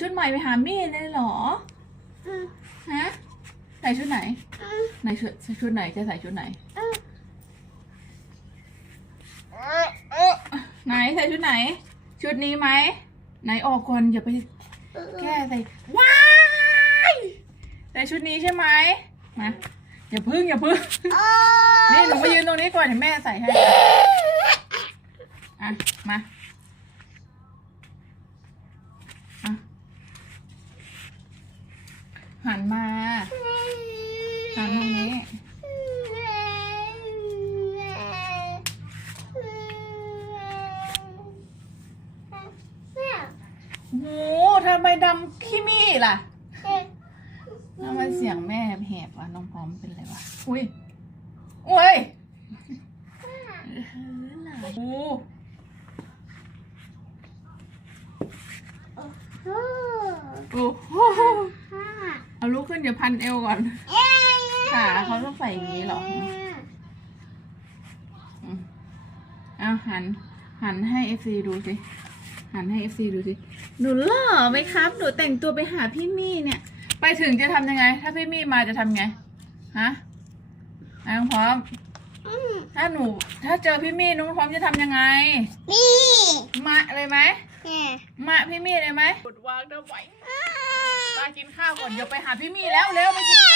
ชุดใหม่ไปหามี่เลยเหรอ ฮะ ใส่ชุดไหนไหนชุดชุดไหนจะใส่ชุดไหน ไหนใส่ชุดไหน ชุดนี้ไหม ไหนออกก่อนอย่าไปแก้ใส่ ว้ายใส่ชุดนี้ใช่ไหมมาอย่าพึ่งอย่าพึ่งนี่หนูมายืนตรงนี้ก่อนเดี๋ยวแม่ใส่ให้ อะ มาอะ หันมาหันตรงนี้ โหทำไมดำขี้มี่ล่ะทำไมเสียงแม่แหบวะน้องพร้อมเป็นไรวะ อุ้ยอุ้ยเออหลายโอ้โอ้โหเอาลุก ขึ้นเดี๋ยวพันเอวก่อนขาเขาต้องใส่อย่างนี้เหรออืมเอาหัน หันให้เอฟซีดูสิ หันให้เอฟซีดูสิ หนูหล่อไหมครับ หนูแต่งตัวไปหาพี่มี่เนี่ย ไปถึงจะทำยังไง ถ้าพี่มี่มาจะทำไงฮะอะน้องพร้อม ถ้าหนู ถ้าเจอพี่มี่น้องพร้อมจะทำยังไงนี่มะเลยไหมเนี่ยมะพี่มี่เลยไหมกดวางเดี๋ยวไหว ไปกินข้าวก่อนเดี๋ยวไปหาพี่มี่แล้วเร็วไปกินข้าว